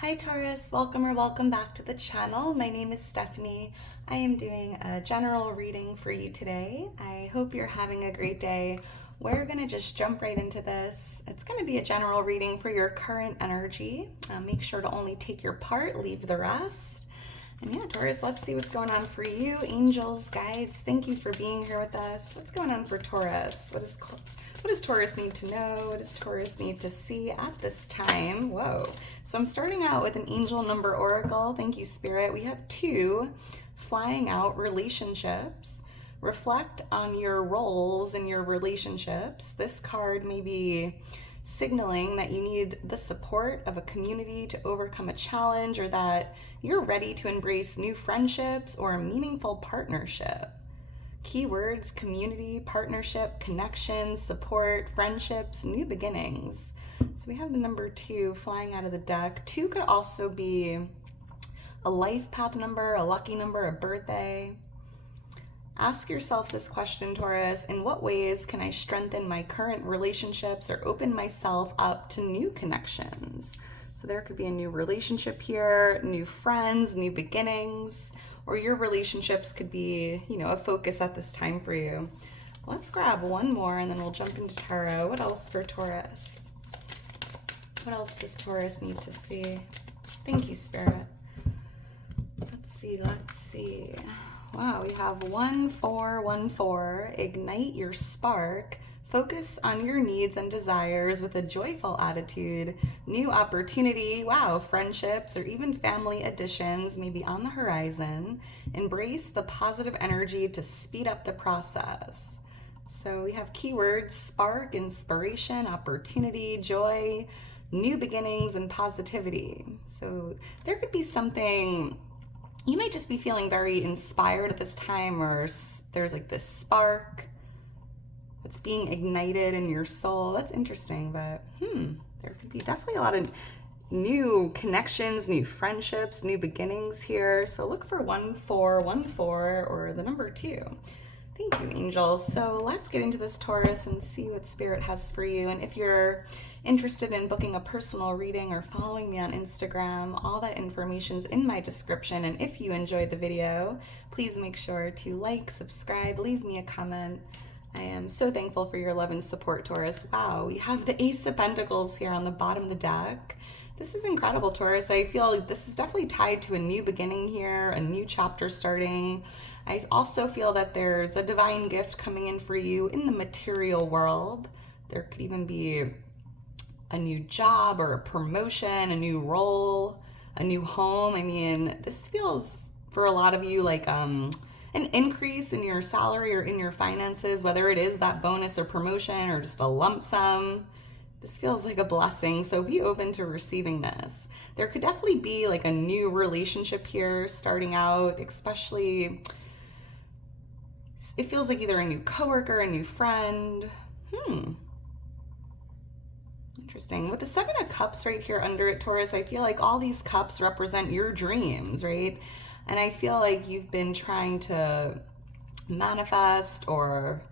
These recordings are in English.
Hi Taurus, welcome or welcome back to the channel. My name is Stephanie. I am doing a general reading for you today. I hope you're having a great day. We're going to just jump right into this. It's going to be a general reading for your current energy. Make sure to only take your part, leave the rest. And yeah, Taurus, let's see what's going on for you. Angels, guides, thank you for being here with us. What's going on for Taurus? What does Taurus need to know? What does Taurus need to see at this time? Whoa. So I'm starting out with an angel number oracle. Thank you, Spirit. We have 2 flying out relationships. Reflect on your roles in your relationships. This card may be signaling that you need the support of a community to overcome a challenge, or that you're ready to embrace new friendships or a meaningful partnership. Keywords: community, partnership, connection, support, friendships, new beginnings. So we have the number 2 flying out of the deck. 2 could also be a life path number, a lucky number, a birthday. Ask yourself this question, Taurus: in what ways can I strengthen my current relationships or open myself up to new connections? So there could be a new relationship here, new friends, new beginnings, or your relationships could be, a focus at this time for you. Let's grab one more and then we'll jump into tarot. What else for Taurus? What else does Taurus need to see? Thank you, Spirit. Let's see. Wow, we have 1-4-1-4. Ignite your spark. Focus on your needs and desires with a joyful attitude. New opportunity. Wow, friendships or even family additions may be on the horizon. Embrace the positive energy to speed up the process. So we have keywords: spark, inspiration, opportunity, joy, new beginnings, and positivity. So there could be something. You might just be feeling very inspired at this time, or there's like this spark that's being ignited in your soul. That's interesting, but there could be definitely a lot of new connections, new friendships, new beginnings here. So look for 1-4-1-4 or the number 2. Thank you, angels. So let's get into this, Taurus, and see what Spirit has for you. And if you're interested in booking a personal reading or following me on Instagram, all that information's in my description. And if you enjoyed the video, please make sure to like, subscribe, leave me a comment. I am so thankful for your love and support, Taurus. Wow, we have the Ace of Pentacles here on the bottom of the deck. This is incredible, Taurus. I feel like this is definitely tied to a new beginning here, a new chapter starting. I also feel that there's a divine gift coming in for you in the material world. There could even be a new job or a promotion, a new role, a new home. I mean, this feels for a lot of you like an increase in your salary or in your finances, whether it is that bonus or promotion or just a lump sum. This feels like a blessing, so be open to receiving this. There could definitely be like a new relationship here starting out, especially it feels like either a new coworker, a new friend. Interesting. With the 7 of Cups right here under it, Taurus, I feel like all these cups represent your dreams, right? And I feel like you've been trying to manifest or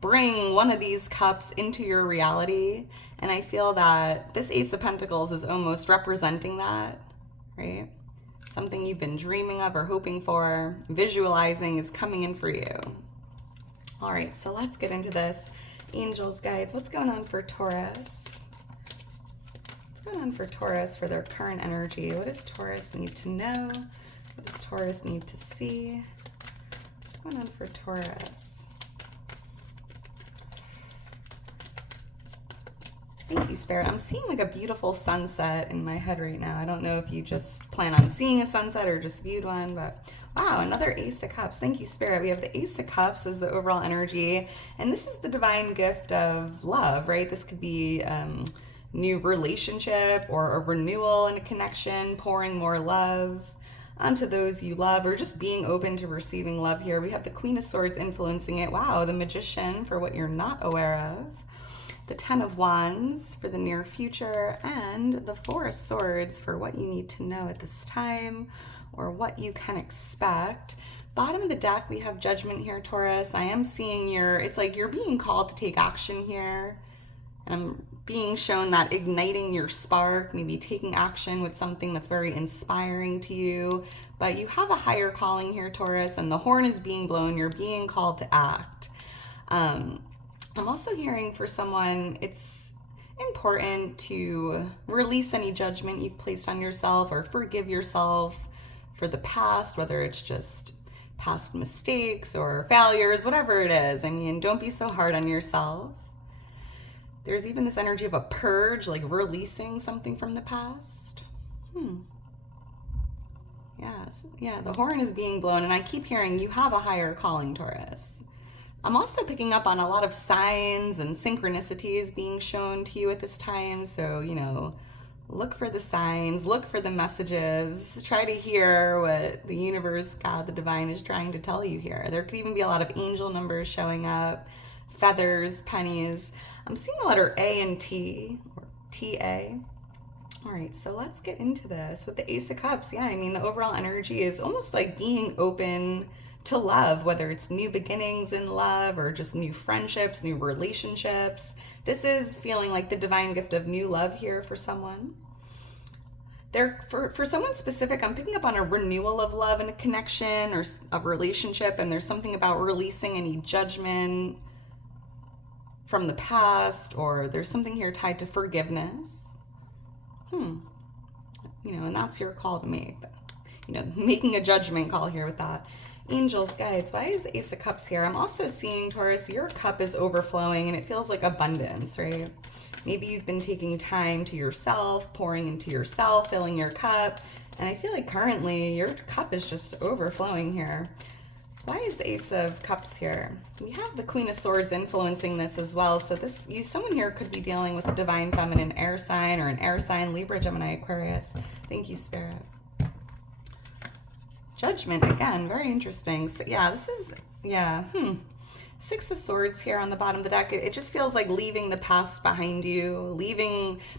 bring one of these cups into your reality. And I feel that this Ace of Pentacles is almost representing that, right? Something you've been dreaming of or hoping for, visualizing is coming in for you. All right, so let's get into this. Angels, guides, what's going on for Taurus? What's going on for Taurus for their current energy? What does Taurus need to know? What does Taurus need to see? What's going on for Taurus? Thank you, Spirit. I'm seeing like a beautiful sunset in my head right now. I don't know if you just plan on seeing a sunset or just viewed one, but wow, another Ace of Cups. Thank you, Spirit. We have the Ace of Cups as the overall energy, and this is the divine gift of love, right? This could be new relationship or a renewal and a connection, pouring more love onto those you love, or just being open to receiving love here. We have the Queen of Swords influencing it. Wow, the Magician for what you're not aware of. The 10 of Wands for the near future, and the 4 of Swords for what you need to know at this time or what you can expect. Bottom of the deck, we have Judgment here, Taurus. I am seeing it's like you're being called to take action here. And I'm being shown that igniting your spark, maybe taking action with something that's very inspiring to you. But you have a higher calling here, Taurus, and the horn is being blown. You're being called to act. I'm also hearing for someone, it's important to release any judgment you've placed on yourself or forgive yourself for the past, whether it's just past mistakes or failures, whatever it is. I mean, don't be so hard on yourself. There's even this energy of a purge, like releasing something from the past. Yes. Yeah, the horn is being blown, and I keep hearing you have a higher calling, Taurus. I'm also picking up on a lot of signs and synchronicities being shown to you at this time. So, look for the signs, look for the messages, try to hear what the universe, God, the divine is trying to tell you here. There could even be a lot of angel numbers showing up, feathers, pennies. I'm seeing the letter A and T, or T-A. All right, so let's get into this with the Ace of Cups. Yeah, I mean, the overall energy is almost like being open to love, whether it's new beginnings in love or just new friendships, new relationships. This is feeling like the divine gift of new love here for someone. For someone specific, I'm picking up on a renewal of love and a connection or a relationship, and there's something about releasing any judgment from the past, or there's something here tied to forgiveness. And that's your call to make. Making a judgment call here with that. Angels, guides, why is the Ace of Cups here? I'm also seeing, Taurus, your cup is overflowing and it feels like abundance, right? Maybe you've been taking time to yourself, pouring into yourself, filling your cup. And I feel like currently your cup is just overflowing here. Why is the Ace of Cups here? We have the Queen of Swords influencing this as well. So someone here could be dealing with a divine feminine air sign or an air sign, Libra, Gemini, Aquarius. Thank you, Spirit. Judgment, again, very interesting. So yeah, Six of Swords here on the bottom of the deck. It just feels like leaving the past behind you,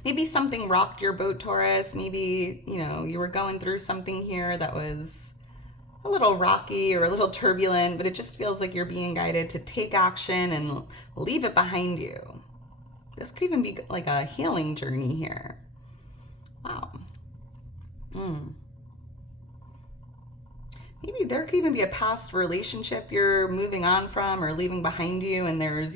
maybe something rocked your boat, Taurus. Maybe, you were going through something here that was a little rocky or a little turbulent, but it just feels like you're being guided to take action and leave it behind you. This could even be like a healing journey here. Wow. Maybe there could even be a past relationship you're moving on from or leaving behind you, and there's,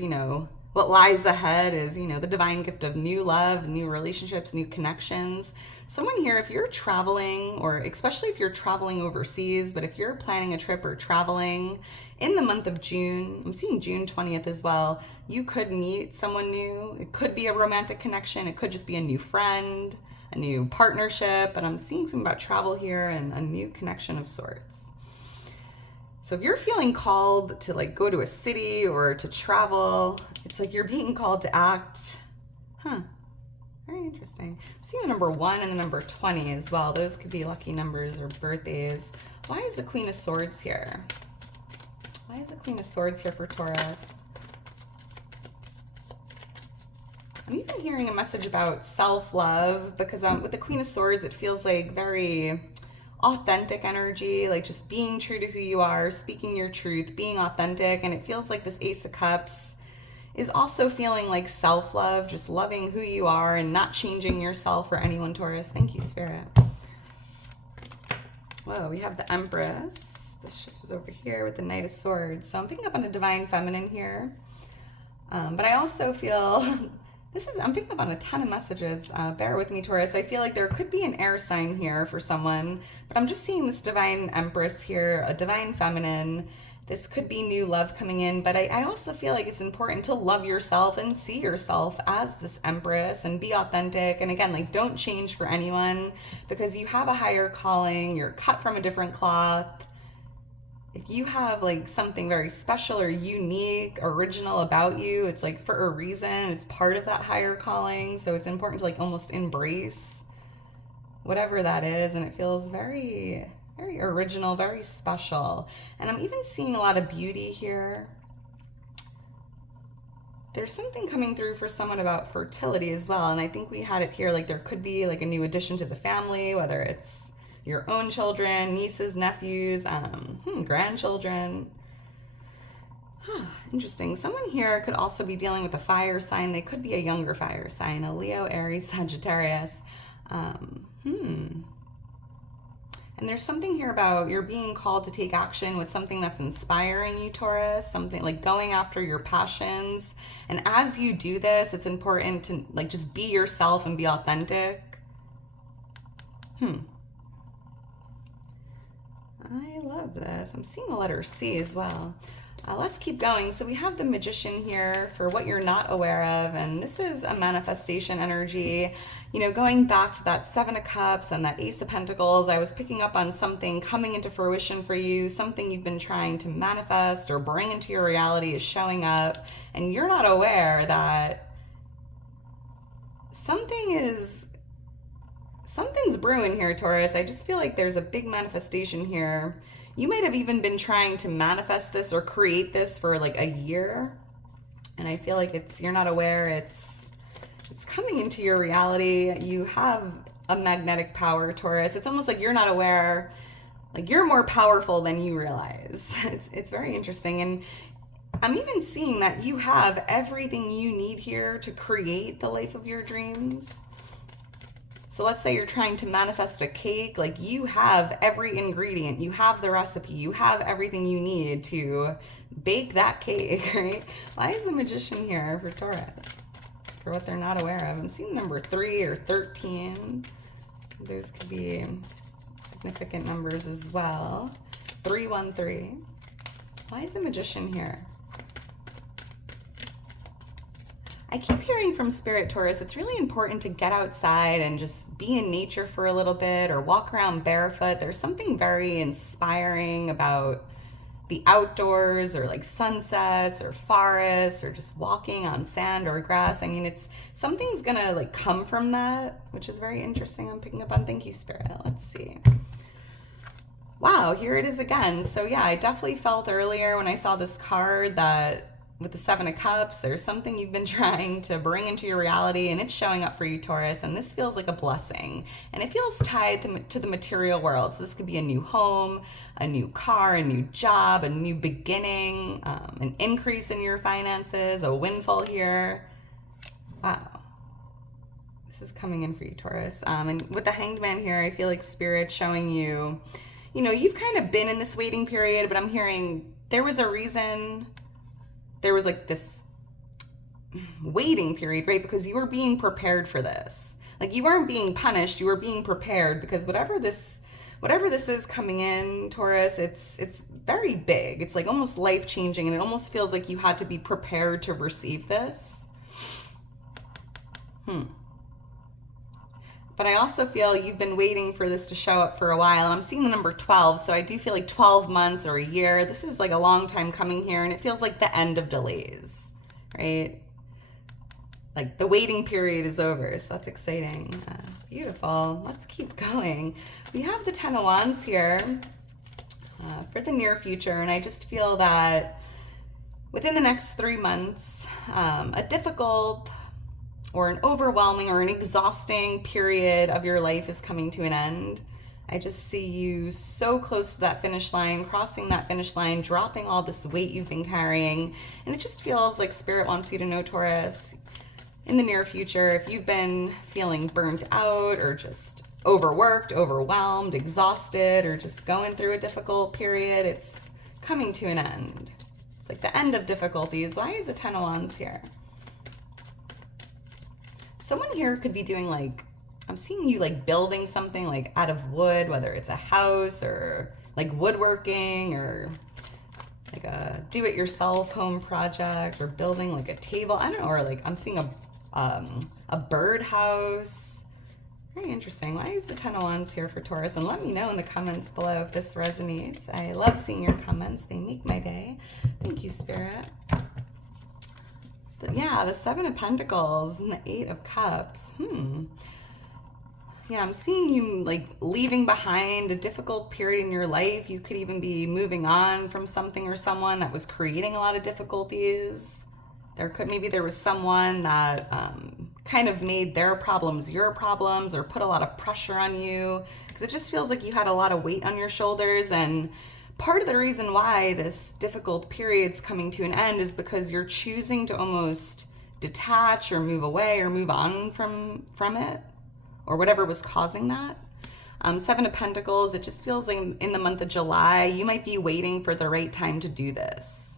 what lies ahead is, the divine gift of new love, new relationships, new connections. Someone here, if you're traveling, or especially if you're traveling overseas, but if you're planning a trip or traveling in the month of June, I'm seeing June 20th as well, you could meet someone new. It could be a romantic connection. It could just be a new friend, a new partnership, but I'm seeing something about travel here and a new connection of sorts. So if you're feeling called to go to a city or to travel, it's like you're being called to act. Very interesting. I'm seeing the number 1 and the number 20 as well. Those could be lucky numbers or birthdays. Why is the Queen of Swords here? Why is the Queen of Swords here for Taurus? I'm even hearing a message about self-love because with the Queen of Swords, it feels like very authentic energy, like just being true to who you are, speaking your truth, being authentic. And it feels like this Ace of Cups is also feeling like self-love, just loving who you are and not changing yourself for anyone, Taurus. Thank you, Spirit. Whoa, we have the Empress. This just was over here with the Knight of Swords. So I'm picking up on a divine feminine here. But I also feel I'm picking up on a ton of messages. Bear with me, Taurus. I feel like there could be an air sign here for someone, but I'm just seeing this divine Empress here, a divine feminine. This could be new love coming in, but I also feel like it's important to love yourself and see yourself as this Empress and be authentic. And again, don't change for anyone because you have a higher calling. You're cut from a different cloth. If you have something very special or unique, original about you, it's for a reason. It's part of that higher calling. So it's important to almost embrace whatever that is. And it feels very, very original, very special. And I'm even seeing a lot of beauty here. There's something coming through for someone about fertility as well. And I think we had it here, there could be a new addition to the family, whether it's your own children, nieces, nephews, grandchildren. Interesting. Someone here could also be dealing with a fire sign. They could be a younger fire sign, a Leo, Aries, Sagittarius. And there's something here about you're being called to take action with something that's inspiring you, Taurus, something like going after your passions. And as you do this, it's important to like just be yourself and be authentic. I love this. I'm seeing the letter C as well. Let's keep going. So we have the Magician here for what you're not aware of, and this is a manifestation energy. You know, going back to that Seven of Cups and that Ace of Pentacles, I was picking up on something coming into fruition for you, something you've been trying to manifest or bring into your reality is showing up, and you're not aware that something's brewing here, Taurus. I just feel like there's a big manifestation here. You might have even been trying to manifest this or create this for like a year. And I feel like you're not aware, it's coming into your reality. You have a magnetic power, Taurus. It's almost like you're not aware, like you're more powerful than you realize. It's very interesting. And I'm even seeing that you have everything you need here to create the life of your dreams. So let's say you're trying to manifest a cake, like you have every ingredient, you have the recipe, you have everything you need to bake that cake, right? Why is the Magician here for Taurus? For what they're not aware of. I'm seeing number 3 or 13. Those could be significant numbers as well. 313. Why is the Magician here? I keep hearing from Spirit, Taurus, it's really important to get outside and just be in nature for a little bit or walk around barefoot. There's something very inspiring about the outdoors or like sunsets or forests or just walking on sand or grass. I mean, something's gonna like come from that, which is very interesting. I'm picking up on. Thank you, Spirit. Let's see. Wow, here it is again. So yeah, I definitely felt earlier when I saw this card that with the Seven of Cups, there's something you've been trying to bring into your reality and it's showing up for you, Taurus, and this feels like a blessing. And it feels tied to the material world. So this could be a new home, a new car, a new job, a new beginning, an increase in your finances, a windfall here. Wow. This is coming in for you, Taurus. And with the Hanged Man here, I feel like Spirit showing you, you know, you've kind of been in this waiting period, but I'm hearing there was a reason. There was like this waiting period, right? Because you were being prepared for this. Like you weren't being punished, you were being prepared because whatever this is coming in, Taurus, it's very big. It's like almost life-changing and it almost feels like you had to be prepared to receive this. But I also feel you've been waiting for this to show up for a while. And I'm seeing the number 12. So I do feel like 12 months or a year. This is like a long time coming here. And it feels like the end of delays, right? Like the waiting period is over. So that's exciting. Beautiful. Let's keep going. We have the 10 of Wands here for the near future. And I just feel that within the next 3 months, a difficult or an overwhelming or an exhausting period of your life is coming to an end. I just see you so close to that finish line, crossing that finish line, dropping all this weight you've been carrying. And it just feels like Spirit wants you to know, Taurus, in the near future, if you've been feeling burnt out or just overworked, overwhelmed, exhausted, or just going through a difficult period, it's coming to an end. It's like the end of difficulties. Why is the 10 of Wands here? Someone here could be doing like, I'm seeing you like building something like out of wood, whether it's a house or like woodworking or like a do-it-yourself home project or building like a table. I don't know, or like I'm seeing a bird house. Very interesting. Why is the 10 of Wands here for Taurus? And let me know in the comments below if this resonates. I love seeing your comments. They make my day. Thank you, Spirit. Yeah, the 7 of Pentacles and the 8 of Cups. Yeah, I'm seeing you like leaving behind a difficult period in your life. You could even be moving on from something or someone that was creating a lot of difficulties. Maybe there was someone that kind of made their problems your problems or put a lot of pressure on you, because it just feels like you had a lot of weight on your shoulders, and part of the reason why this difficult period's coming to an end is because you're choosing to almost detach or move away or move on from it, or whatever was causing that. Seven of Pentacles, it just feels like in the month of July, you might be waiting for the right time to do this,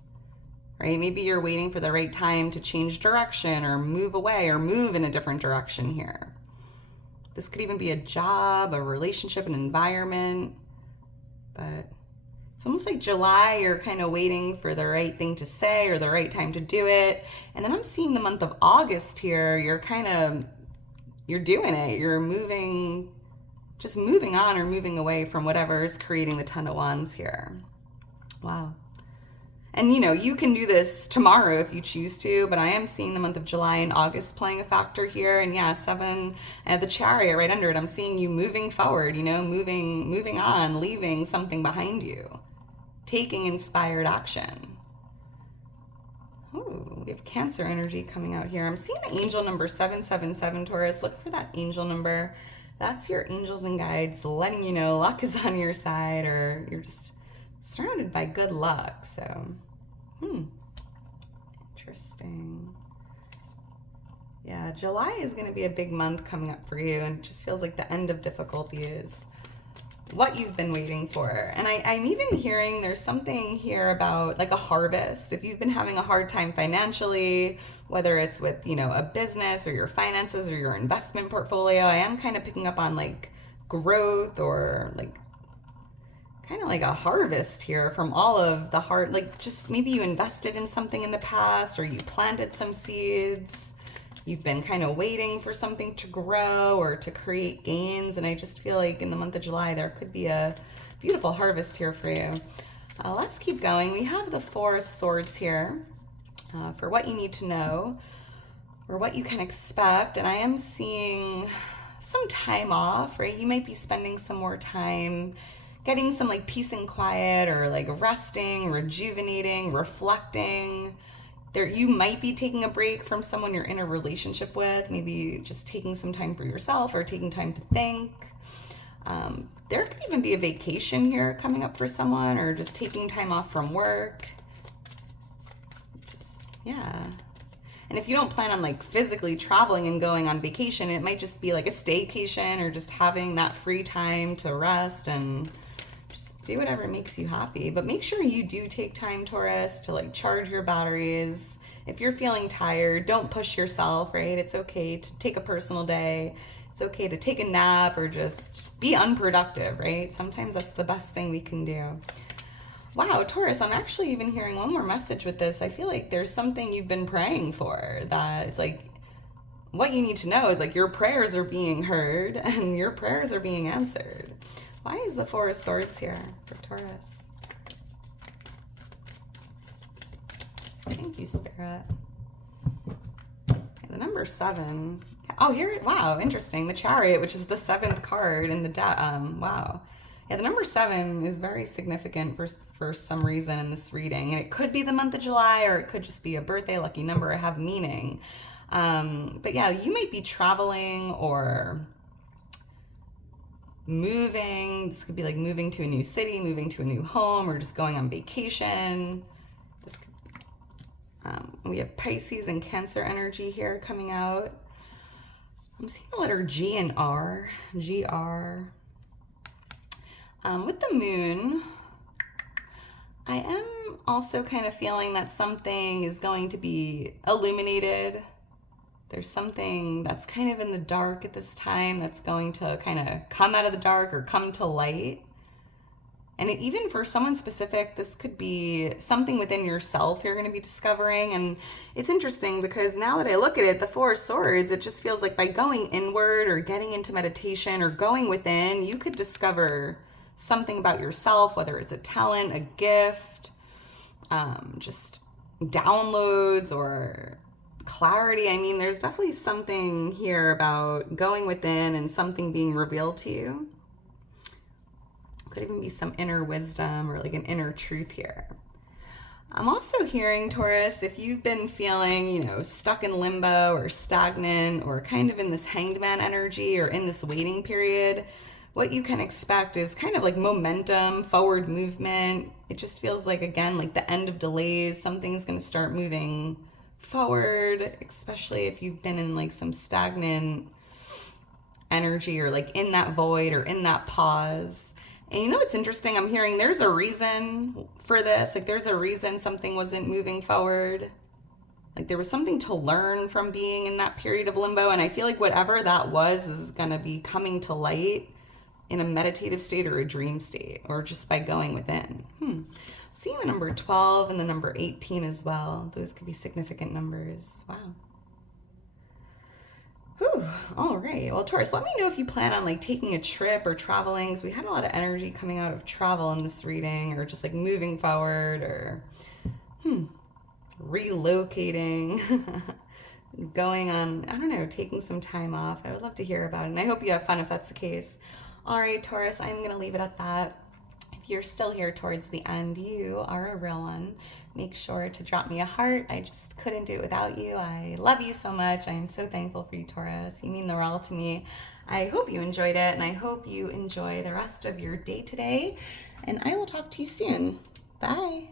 right? Maybe you're waiting for the right time to change direction or move away or move in a different direction here. This could even be a job, a relationship, an environment, but it's almost like July, you're kind of waiting for the right thing to say or the right time to do it. And then I'm seeing the month of August here, you're doing it. You're just moving on or moving away from whatever is creating the Ten of Wands here. Wow. And you can do this tomorrow if you choose to, but I am seeing the month of July and August playing a factor here. And yeah, seven, the Chariot right under it. I'm seeing you moving forward, moving on, leaving something behind you, taking inspired action. Oh, we have Cancer energy coming out here. I'm seeing the angel number 777, Taurus. Look for that angel number. That's your angels and guides letting you know luck is on your side, or you're just surrounded by good luck. So, interesting. Yeah, July is going to be a big month coming up for you, and it just feels like the end of difficulty is what you've been waiting for. And I'm even hearing there's something here about like a harvest. If you've been having a hard time financially, whether it's with, a business or your finances or your investment portfolio, I am kind of picking up on like growth or like kind of like a harvest here from all of the hard, like just maybe you invested in something in the past or you planted some seeds. You've been kind of waiting for something to grow or to create gains. And I just feel like in the month of July, there could be a beautiful harvest here for you. Let's keep going. We have the Four of Swords here for what you need to know or what you can expect. And I am seeing some time off, right? You might be spending some more time getting some like peace and quiet or like resting, rejuvenating, reflecting. You might be taking a break from someone you're in a relationship with, maybe just taking some time for yourself or taking time to think. There could even be a vacation here coming up for someone, or just taking time off from work. Yeah. And if you don't plan on like physically traveling and going on vacation, it might just be like a staycation or just having that free time to rest and just do whatever makes you happy. But make sure you do take time, Taurus, to like charge your batteries. If you're feeling tired, don't push yourself, right? It's okay to take a personal day. It's okay to take a nap or just be unproductive, right? Sometimes that's the best thing we can do. Wow, Taurus, I'm actually even hearing one more message with this. I feel like there's something you've been praying for, that it's like what you need to know is like your prayers are being heard and your prayers are being answered. Why is the Four of Swords here for Taurus? Thank you, Spirit. The number 7. Oh, here, wow, interesting. The Chariot, which is the 7th card in the deck. Wow. Yeah, the number 7 is very significant for some reason in this reading. And it could be the month of July, or it could just be a birthday lucky number or have meaning. But yeah, you might be traveling or moving. This could be like moving to a new city, moving to a new home, or just going on vacation. This could, we have Pisces and Cancer energy here coming out. I'm seeing the letter G and R. G-R. With the moon, I am also kind of feeling that something is going to be illuminated. There's something that's kind of in the dark at this time that's going to kind of come out of the dark or come to light. And even for someone specific, this could be something within yourself you're going to be discovering. And it's interesting because now that I look at it, the Four of Swords, it just feels like by going inward or getting into meditation or going within, you could discover something about yourself, whether it's a talent, a gift, just downloads or clarity. I mean, there's definitely something here about going within and something being revealed to you. Could even be some inner wisdom or like an inner truth here. I'm also hearing, Taurus, if you've been feeling, stuck in limbo or stagnant or kind of in this hanged man energy or in this waiting period, what you can expect is kind of like momentum, forward movement. It just feels like, again, like the end of delays. Something's going to start moving forward, especially if you've been in like some stagnant energy or like in that void or in that pause. And you know what's interesting? I'm hearing there's a reason for this. Like there's a reason something wasn't moving forward. Like there was something to learn from being in that period of limbo. And I feel like whatever that was is going to be coming to light in a meditative state or a dream state, or just by going within. Seeing the number 12 and the number 18 as well. Those could be significant numbers. Wow. Whew. All right. Well, Taurus, let me know if you plan on like taking a trip or traveling. Because we had a lot of energy coming out of travel in this reading, or just like moving forward, or relocating, going on, I don't know, taking some time off. I would love to hear about it. And I hope you have fun if that's the case. All right, Taurus, I'm going to leave it at that. If you're still here towards the end, you are a real one. Make sure to drop me a heart. I just couldn't do it without you. I love you so much. I am so thankful for you, Taurus. You mean the world to me. I hope you enjoyed it, and I hope you enjoy the rest of your day today. And I will talk to you soon. Bye.